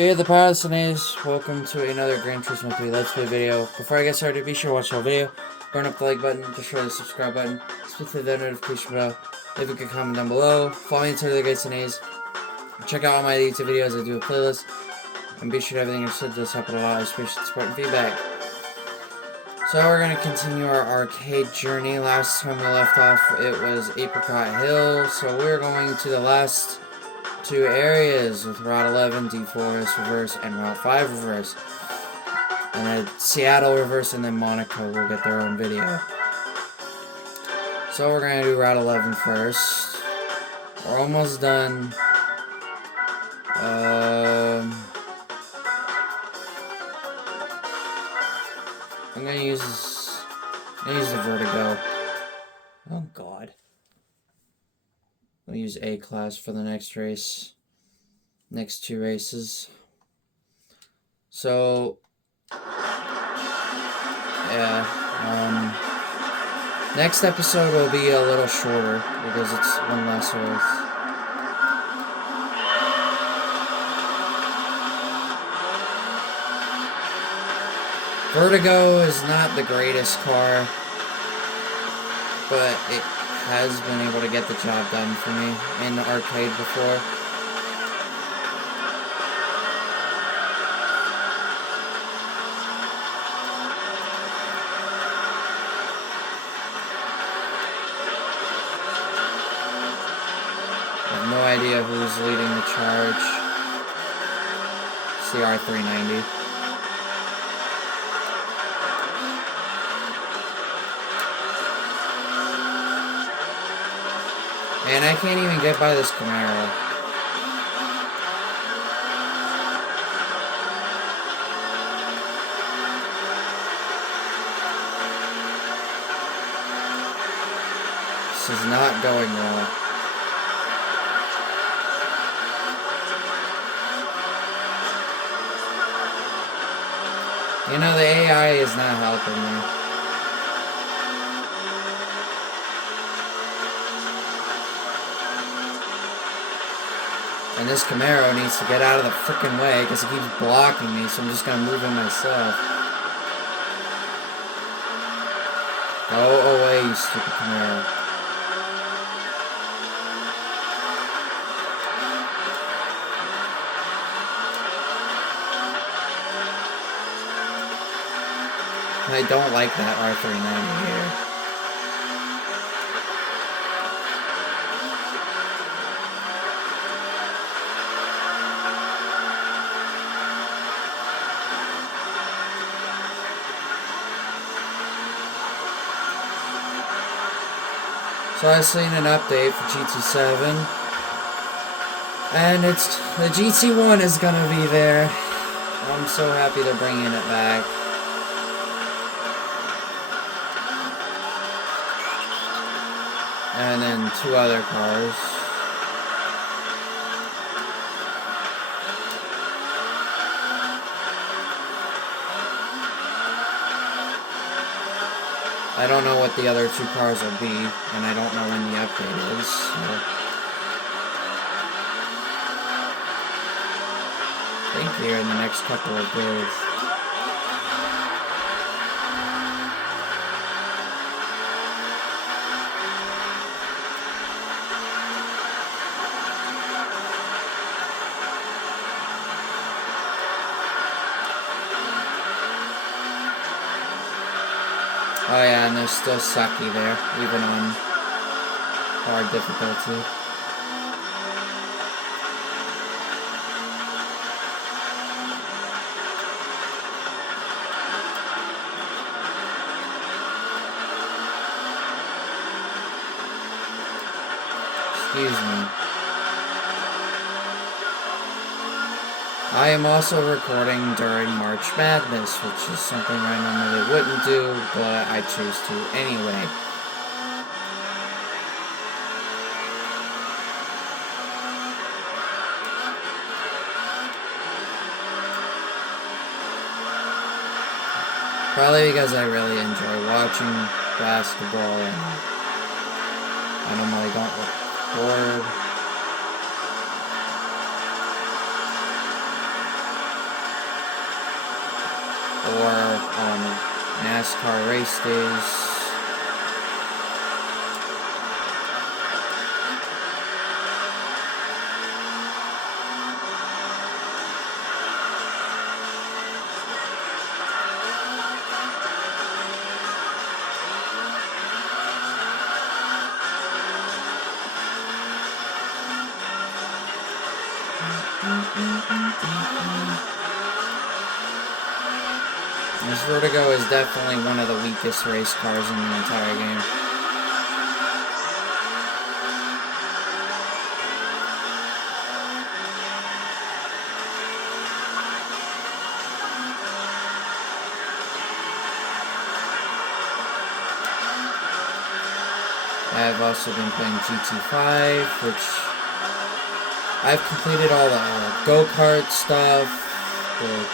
Hey, the Palace is welcome to another Gran Turismo 3 Let's Play video. Before I get started, be sure to watch the whole video, burn up the like button, destroy the subscribe button, hit the notification bell, leave a good comment down below, follow me on Twitter, the Greats and A's, check out all my YouTube videos, I do a playlist, and be sure to everything I said does help a lot, especially support and feedback. So we're going to continue our arcade journey. Last time we left off, it was Apricot Hill, so we're going to the last two areas with Route 11, DeForest Reverse, and Route 5 Reverse. And then Seattle Reverse, and then Monaco will get their own video. So we're going to do Route 11 first. We're almost done. I'm going to use the Vertigo. Oh god. We'll use A-Class for the next race. Next two races. So, yeah, next episode will be a little shorter because it's one less race. Vertigo is not the greatest car, but it has been able to get the job done for me in the arcade before. I have no idea who's leading the charge. CR390. And I can't even get by this Camaro. This is not going well. You know, the AI is not helping me. And this Camaro needs to get out of the frickin' way because it keeps blocking me, so I'm just gonna move in myself. Go away, you stupid Camaro. I don't like that R390 here. So I've seen an update for GT7, and the GT1 is gonna be there. I'm so happy they're bringing it back. And then two other cars. I don't know what the other two cars will be, and I don't know when the update is, so I think here in the next couple of days. Oh yeah, and there's still Saki there, even on hard difficulty. Excuse me. I am also recording during March Madness, which is something I normally wouldn't do, but I choose to anyway. Probably because I really enjoy watching basketball and I normally don't record. or NASCAR race days. This Vertigo is definitely one of the weakest race cars in the entire game. I've also been playing GT5, which I've completed all the go-kart stuff, the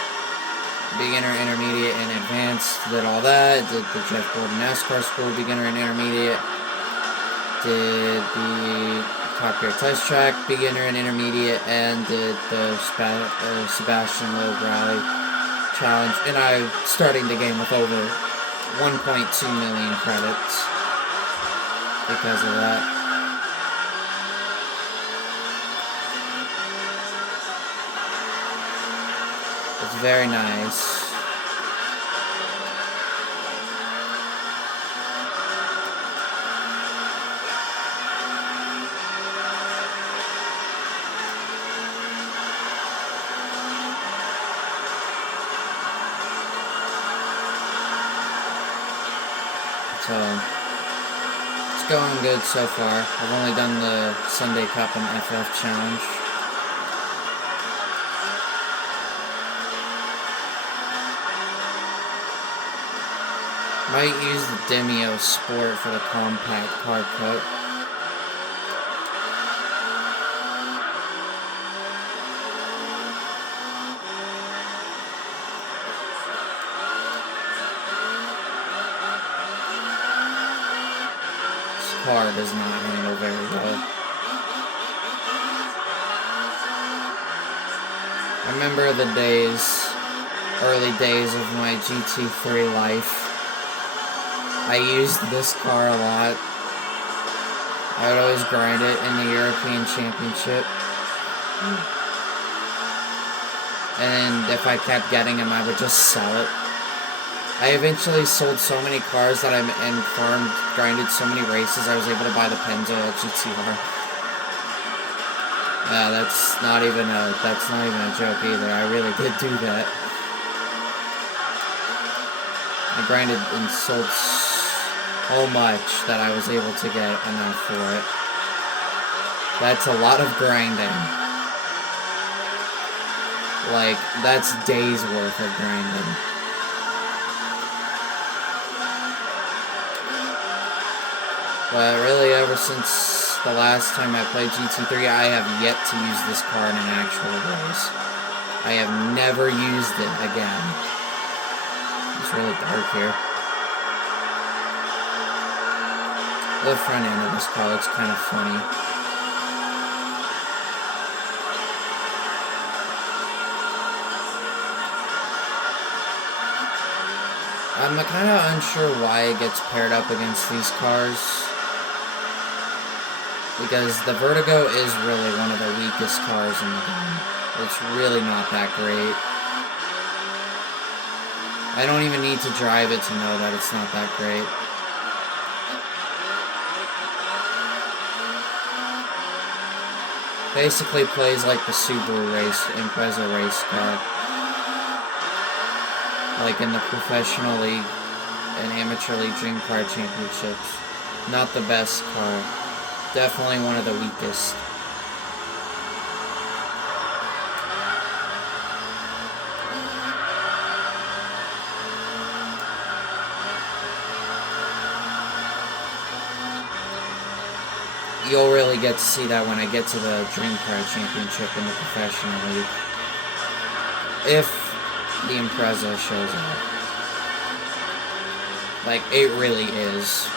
beginner, intermediate, and advanced, did all that, did the Jeff Gordon NASCAR School beginner and intermediate, did the Top Gear Test Track beginner and intermediate, and did the Sebastian Loeb Rally Challenge, and I'm starting the game with over 1.2 million credits because of that. It's very nice. So, it's going good so far. I've only done the Sunday Cup and FF Challenge. Might use the Demio Sport for the compact car cut. This car does not handle very well. I remember the early days of my GT3 life. I used this car a lot. I would always grind it in the European Championship. And if I kept getting them, I would just sell it. I eventually sold so many cars that and farmed, grinded so many races, I was able to buy the Penzo GTR. Yeah, that's not even a joke either. I really did do that. I grinded and sold so much that I was able to get enough for it. That's a lot of grinding. Like, that's days worth of grinding. But really, ever since the last time I played GT3, I have yet to use this car in an actual race. I have never used it again. It's really dark here. The front end of this car looks kind of funny. I'm kind of unsure why it gets paired up against these cars. Because the Vertigo is really one of the weakest cars in the game. It's really not that great. I don't even need to drive it to know that it's not that great. Basically plays like the Subaru Impreza race car. Like in the professional league and amateur league dream car championships. Not the best car. Definitely one of the weakest. You'll really get to see that when I get to the Dream Car Championship in the professional league. If the Impreza shows up. Like, it really is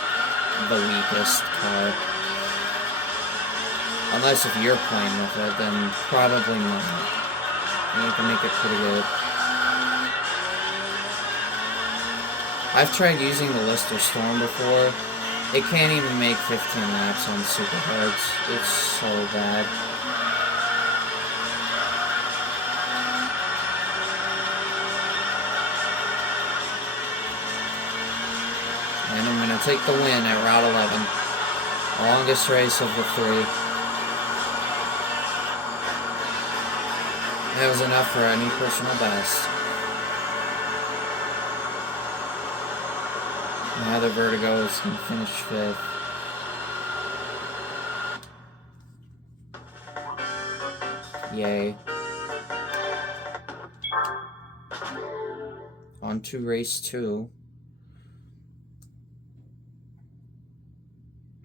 the weakest car. Unless if you're playing with it, then probably not. You can make it pretty good. I've tried using the Lister Storm before. It can't even make 15 laps on super hards. It's so bad. And I'm going to take the win at Route 11. The longest race of the 3. That was enough for any personal best. Now the Vertigos can finish 5th. Yay. On to race 2.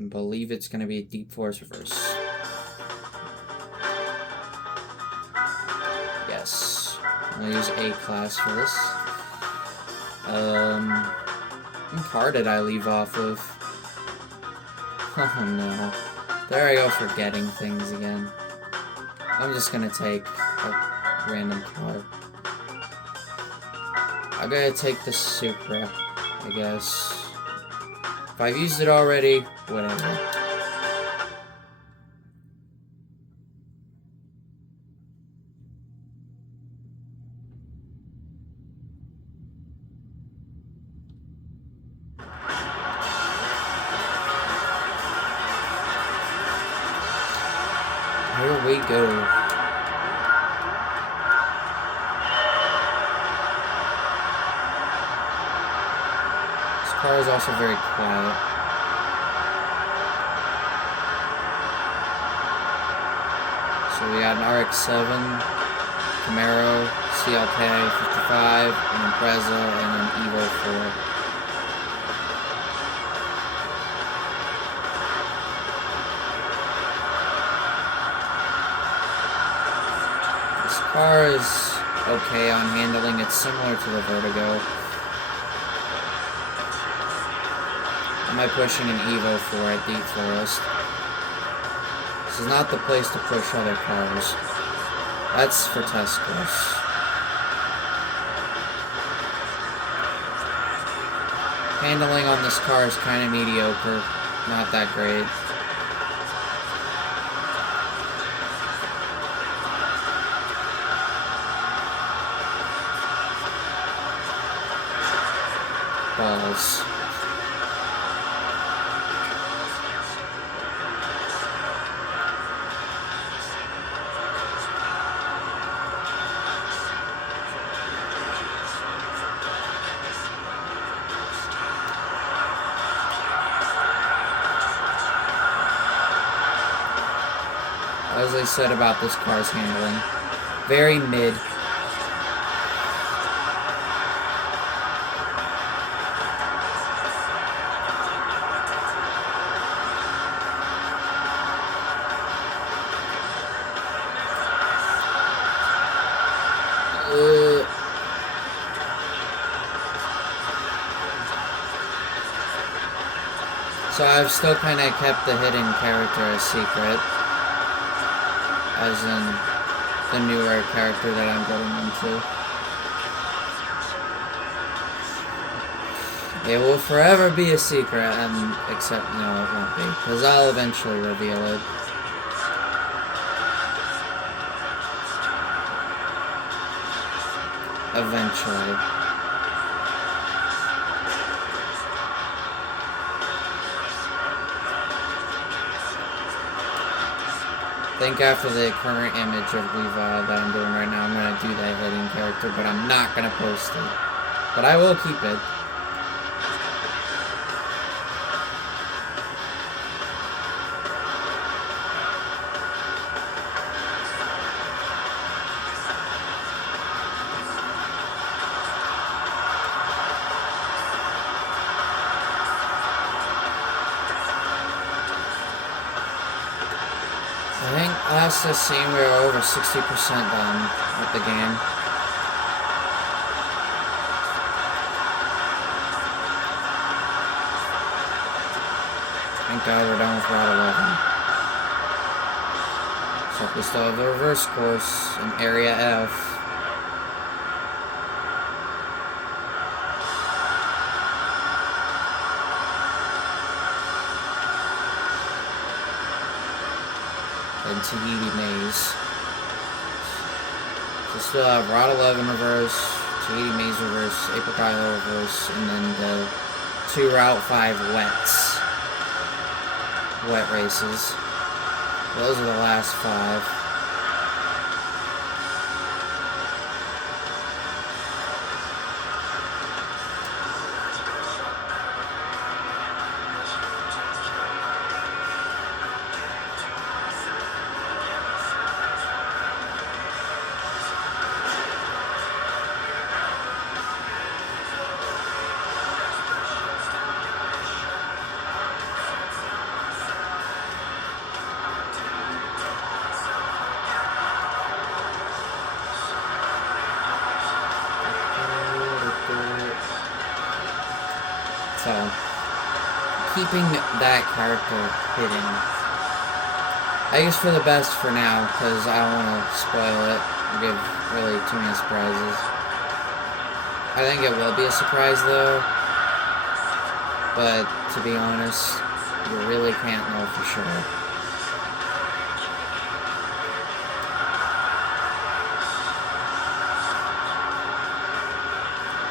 I believe it's going to be a deep forest reverse. Yes. I'll use A-class for this. What car did I leave off of? Oh no. There I go forgetting things again. I'm just gonna take a random car. I'm gonna take the Supra, I guess. If I've used it already, whatever. Here we go. This car is also very quiet. So we got an RX-7, Camaro, CLK 55, an Impreza, and an Evo 4. This car is okay on handling. It's similar to the Vertigo. Am I pushing an Evo 4 at Deep Forest? This is not the place to push other cars. That's for test course. Handling on this car is kind of mediocre. Not that great. Balls. As I said about this car's handling, very mid. So I've still kind of kept the hidden character a secret. As in the newer character that I'm going into. It will forever be a secret, and except no, it won't be, because I'll eventually reveal it. Eventually. I think after the current image of Levi that I'm doing right now, I'm going to do that hidden character, but I'm not going to post it. But I will keep it. I think last I seen we were over 60% done with the game. Thank God we're done with Route 11. So we still have the reverse course in Area F. and Tahiti Maze. So still have Route 11 reverse, Tahiti Maze reverse, Apricot Hill reverse, and then the 2 Route 5 wet races. Those are the last 5. So, keeping that character hidden, I guess for the best for now, because I don't want to spoil it or give really too many surprises. I think it will be a surprise though, but to be honest, you really can't know for sure.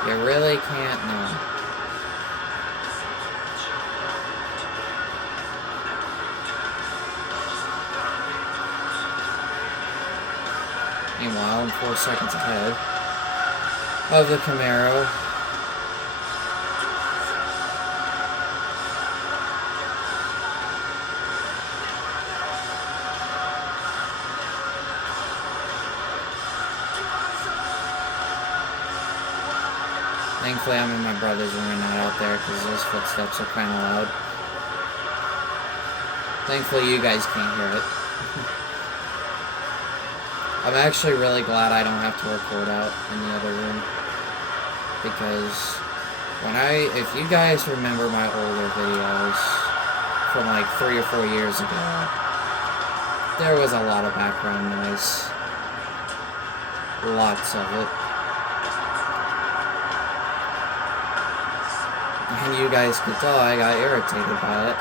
You really can't know. Meanwhile, I'm 4 seconds ahead of the Camaro. Thankfully, I'm in my brother's room and not out there because those footsteps are kind of loud. Thankfully, you guys can't hear it. I'm actually really glad I don't have to record out in the other room, because if you guys remember my older videos from like 3 or 4 years ago, there was a lot of background noise. Lots of it. And you guys could tell I got irritated by it.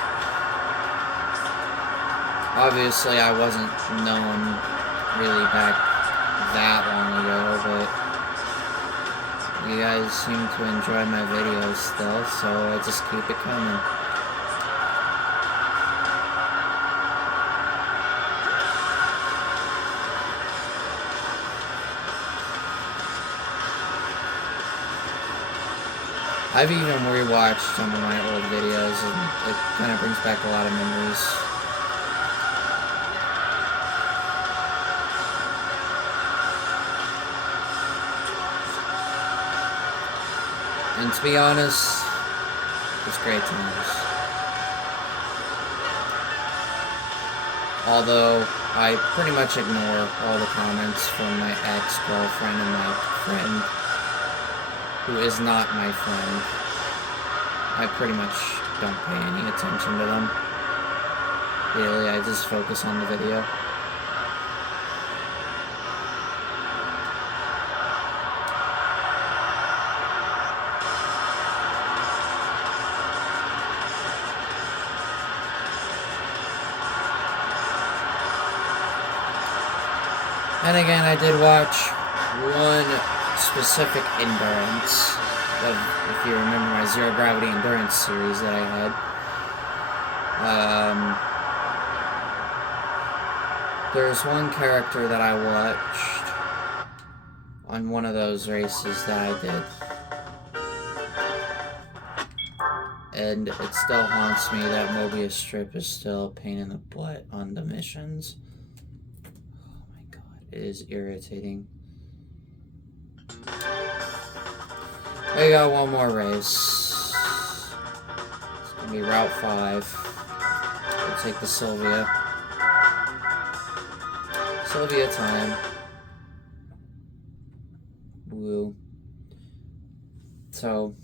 Obviously, I wasn't known really back that long ago, but you guys seem to enjoy my videos still, so I just keep it coming. I've even rewatched some of my old videos, and it kind of brings back a lot of memories. And to be honest, it's great times. Although, I pretty much ignore all the comments from my ex-girlfriend and my friend, who is not my friend. I pretty much don't pay any attention to them. Really, I just focus on the video. And again, I did watch one specific endurance of, if you remember my Zero Gravity Endurance series that I had. There's one character that I watched on one of those races that I did. And it still haunts me that Mobius strip is still a pain in the butt on the missions. It is irritating. I got one more race. It's gonna be Route 5. We'll take the Sylvia. Sylvia time. Woo. So,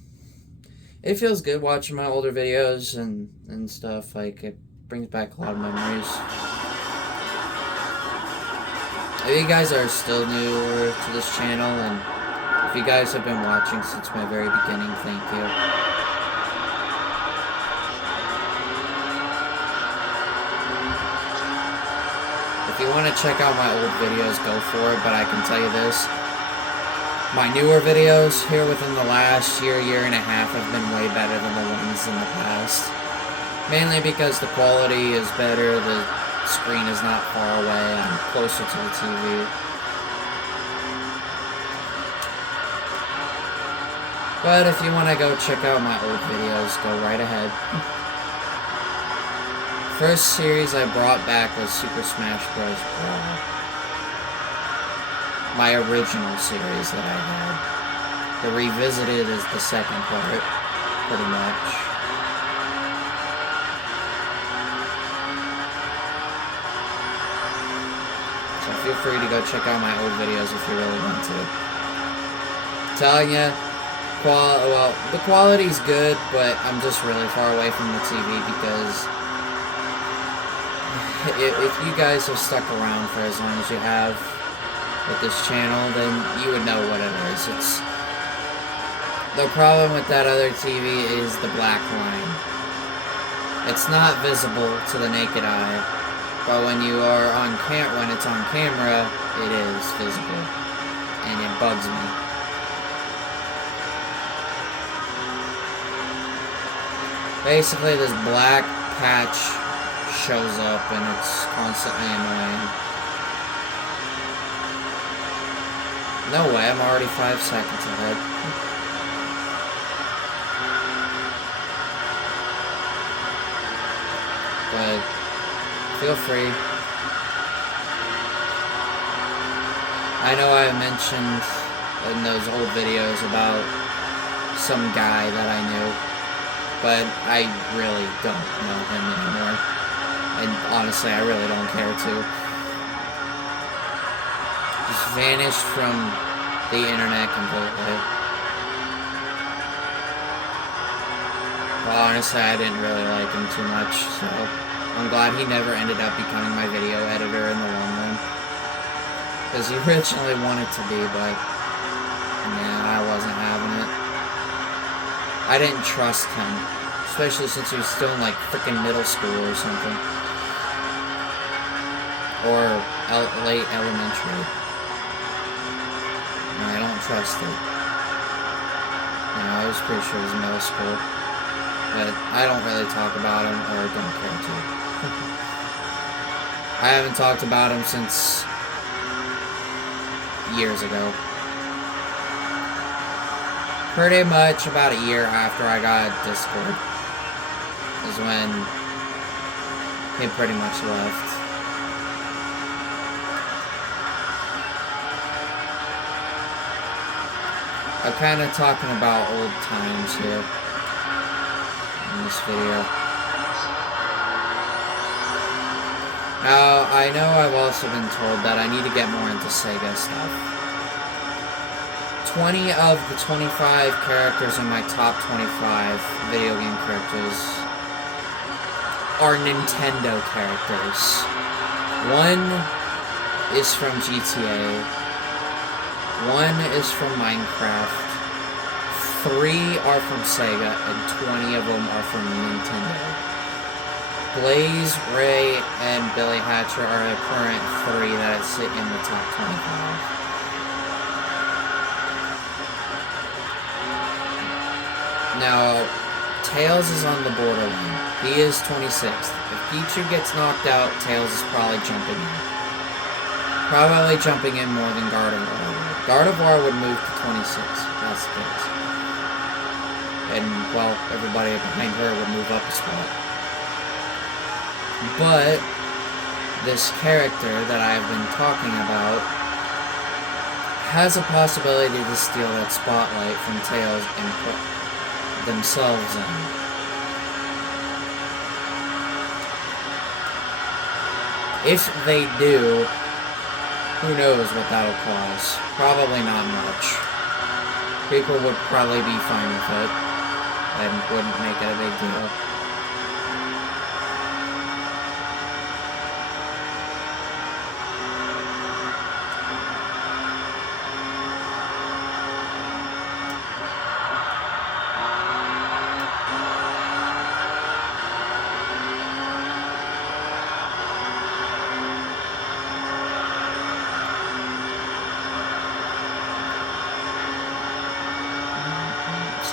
it feels good watching my older videos and stuff. Like, it brings back a lot of memories. If you guys are still newer to this channel, and if you guys have been watching since my very beginning, thank you. If you want to check out my old videos, go for it, but I can tell you this. My newer videos here within the last year and a half have been way better than the ones in the past. Mainly because the quality is better, the screen is not far away, I'm closer to the TV. But if you want to go check out my old videos, go right ahead. First series I brought back was Super Smash Bros. Brawl. My original series that I had. The Revisited is the second part, pretty much. So feel free to go check out my old videos if you really want to. I'm telling you, well, the quality's good, but I'm just really far away from the TV because if you guys have stuck around for as long as you have with this channel, then you would know what it is. It's the problem with that other TV is the black line. It's not visible to the naked eye, but when you are on when it's on camera, it is visible, and it bugs me. Basically, this black patch shows up and it's constantly annoying. No way, I'm already 5 seconds ahead. But feel free. I know I mentioned in those old videos about some guy that I knew, but I really don't know him anymore. And honestly, I really don't care to. Just vanished from the internet completely. Well, honestly, I didn't really like him too much, so I'm glad he never ended up becoming my video editor in the long run. Because he originally wanted to be, but nah, I wasn't having it. I didn't trust him, especially since he was still in like freaking middle school or something. Or late elementary. No, I don't trust it. No, I was pretty sure it was middle school. But I don't really talk about him, or don't care to. I haven't talked about him since years ago. Pretty much about a year after I got Discord is when he pretty much left. I'm kind of talking about old times here in this video. Now, I know I've also been told that I need to get more into Sega stuff. 20 of the 25 characters in my top 25 video game characters are Nintendo characters. One is from GTA. One is from Minecraft. 3 are from Sega, and 20 of them are from Nintendo. Blaze, Ray, and Billy Hatcher are the current 3 that sit in the top 25. Now, Tails is on the borderline. He is 26th. If Pichu gets knocked out, Tails is probably jumping in. Probably jumping in more than Gardevoir. Gardevoir would move to 26. That's the case. And, well, everybody behind her would move up a spot. But this character that I've been talking about has a possibility to steal that spotlight from Tails and put themselves in. If they do, who knows what that'll cause? Probably not much. People would probably be fine with it and wouldn't make it a big deal.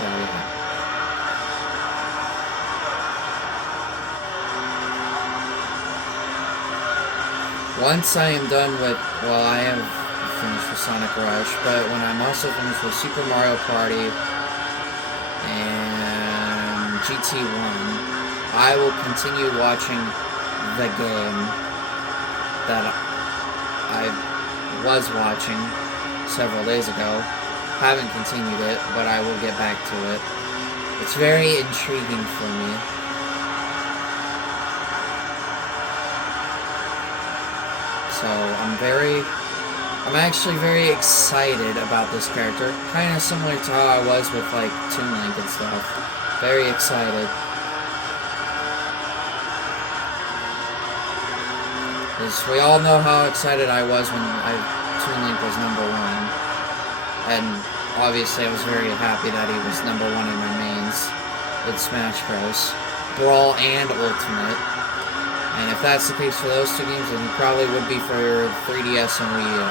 yeah. Once I am done with, well, I am finished with Sonic Rush, but when I'm also finished with Super Mario Party and GT1, I will continue watching the game that I was watching several days ago. Haven't continued it, but I will get back to it. It's very intriguing for me. So I'm actually very excited about this character. Kind of similar to how I was with like Toon Link and stuff. Very excited. Because we all know how excited I was when Toon Link was #1. And obviously I was very happy that he was #1 in my mains with Smash Bros. Brawl and Ultimate. And if that's the case for those two games, then he probably would be for 3DS and Wii U.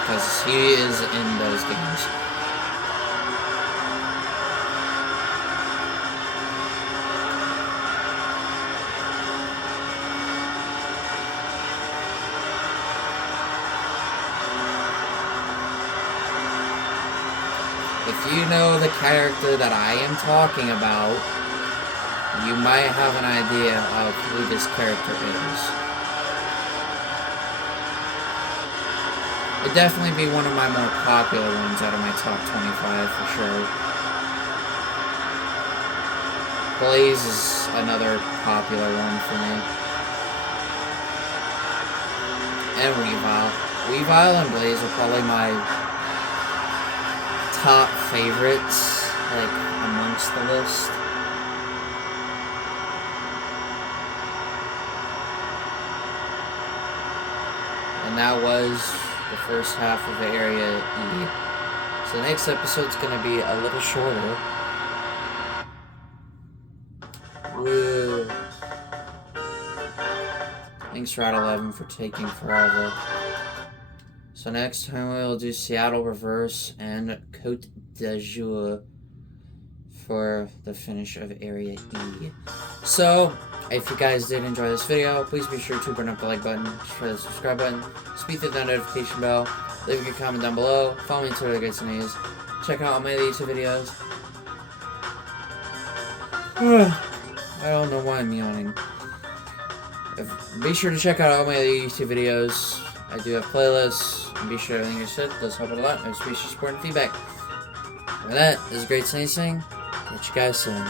Because he is in those games. If you know the character that I am talking about, you might have an idea of who this character is. It'd definitely be one of my more popular ones out of my top 25 for sure. Blaze is another popular one for me. And Weavile. Weavile and Blaze are probably my top favorites, like, amongst the list. And that was the first half of Area E. So the next episode's gonna be a little shorter. Woo. Thanks, Route 11, for taking forever. So next time we'll do Seattle Reverse and Côte d'Azur for the finish of Area E. So, if you guys did enjoy this video, please be sure to burn up the like button, share the subscribe button, speed through the notification bell, leave a good comment down below, follow me on Twitter, guys and A's, check out all my other YouTube videos. I don't know why I'm yawning. Be sure to check out all my other YouTube videos. I do have playlists, and be sure everything you said does help a lot. I appreciate your support and feedback. With that, this is Great Saying. Catch you guys soon.